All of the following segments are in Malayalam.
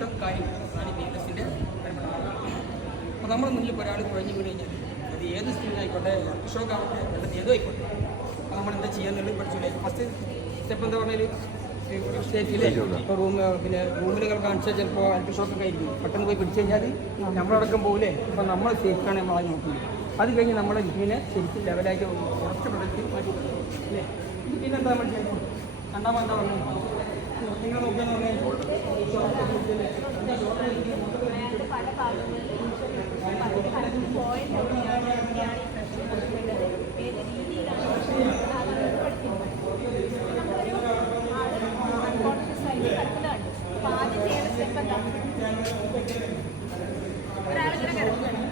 കൂട്ടം കാര്യം അതാണ് ബി എസ് എസിന്റെ അപ്പോൾ നമ്മുടെ മുന്നിൽ ഒരാൾ കുഴഞ്ഞു വീണ് കഴിഞ്ഞാൽ അത് ഏത് സ്കിൻ ആയിക്കോട്ടെ ഷോക്ക് ആവട്ടെ അല്ലെങ്കിൽ ഏതോ ആയിക്കോട്ടെ. നമ്മൾ എന്താ ചെയ്യാന്നുള്ളത് പഠിച്ചില്ലേ ഫസ്റ്റ് സ്റ്റെപ്പ് എന്താ പറഞ്ഞാൽ സ്റ്റേറ്റിലെ ഇപ്പോൾ റൂം പിന്നെ റൂമിലുകൾ കാണിച്ചാൽ ചിലപ്പോൾ അൽപ്പിഷോക്കൊക്കെ ആയിരിക്കും. പെട്ടെന്ന് പോയി പിടിച്ചു കഴിഞ്ഞാൽ നമ്മളടക്കം പോകില്ലേ അപ്പോൾ നമ്മൾ സേഫാണ് നമ്മൾ ആദ്യം നോക്കുന്നത്. അത് കഴിഞ്ഞ് നമ്മുടെ ലിറ്റിനെ ശരിക്കും ലെവലായിട്ട് കുറച്ച് പ്രൊഡക്റ്റ് മാറ്റി അല്ലേ? പിന്നെ എന്താ നമ്മൾ ചെയ്യുന്നത് രണ്ടാമത് എന്താ പറഞ്ഞത്? നിങ്ങൾ നോക്കുകയെന്ന്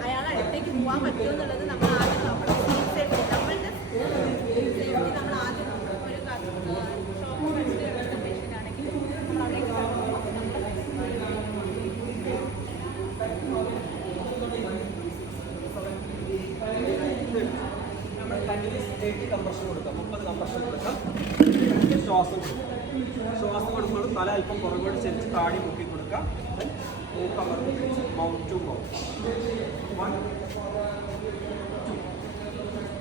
അയാൾ അടുത്തേക്ക് പോകാൻ പറ്റുമോ എന്നുള്ളത് നമ്മൾ ആദ്യം നോക്കണം നമ്മളുടെ സേഫ്റ്റി നമ്മൾ ആദ്യം നോക്കണം ഒരു ഷോപ്പ് പഠിച്ച് കിടക്കുന്ന പേഷ്യന്റ് ആണെങ്കിൽ നമ്മൾ അവിടേക്ക് നമ്മൾ കണ്ടിന്യൂസ് എയ്റ്റി കംപ്രഷൻ കൊടുക്കാം. മുപ്പത് കംപ്രഷൻ കൊടുക്കാം. ശ്വാസം കൊടുക്കാം. ശ്വാസം കൊടുക്കുമ്പോൾ തല അല്പം പുറകോട്ട് ചെരിച്ച് താടി മുക്കി കൊടുക്കാം മൗണ്ട് പിടിച്ച് മൗത്ത് ടു മൗത്ത്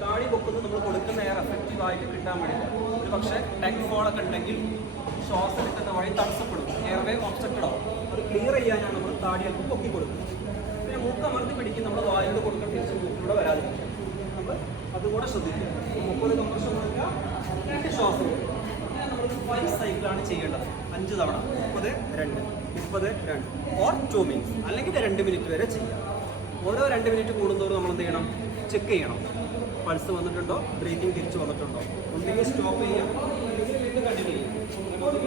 താടി പൊക്കുന്നത് നമ്മൾ കൊടുക്കുന്ന എയർ എഫക്റ്റീവ് ആയിട്ട് കിട്ടാൻ വേണ്ടി ഒരു പക്ഷേ ടെക് ഫോളൊക്കെ ഉണ്ടെങ്കിൽ ശ്വാസം എടുക്കുന്ന വഴി തടസ്സപ്പെടും. എയർവേ ഒബ്സെക്റ്റഡ് ആവും. അത് ക്ലിയർ ചെയ്യാനാണ് നമ്മൾ താടി അല്പം പൊക്കി കൊടുക്കുന്നത്. പിന്നെ മൂക്കമർത്തി പിടിക്കും. നമ്മൾ വായുവിൽ കൊടുക്കുന്ന തിരിച്ച് മൂക്കിലൂടെ വരാതിരിക്കും. നമ്മൾ അതുകൂടെ ശ്രദ്ധിക്കുക. മുപ്പത് കംപ്രഷൻ കൊടുക്കുക രണ്ട് ശ്വാസം കൊടുക്കുക ഫൈവ് സൈക്കിളാണ് ചെയ്യേണ്ടത്. അഞ്ച് തവണ. മുപ്പത് രണ്ട്. മുപ്പത് രണ്ട്. ഓർ ടു മിനിറ്റ്സ് അല്ലെങ്കിൽ രണ്ട് മിനിറ്റ് വരെ ചെയ്യാം. ഓരോ രണ്ട് മിനിറ്റ് കൂടുന്തോറും നമ്മൾ എന്ത് ചെയ്യണം? ചെക്ക് ചെയ്യണം. പൾസ് വന്നിട്ടുണ്ടോ? ബ്രീത്തിങ് തിരിച്ചു വന്നിട്ടുണ്ടോ? ഒന്നുകിൽ സ്റ്റോപ്പ് ചെയ്യാം വീണ്ടും കണ്ടിന്യൂ ചെയ്യാം.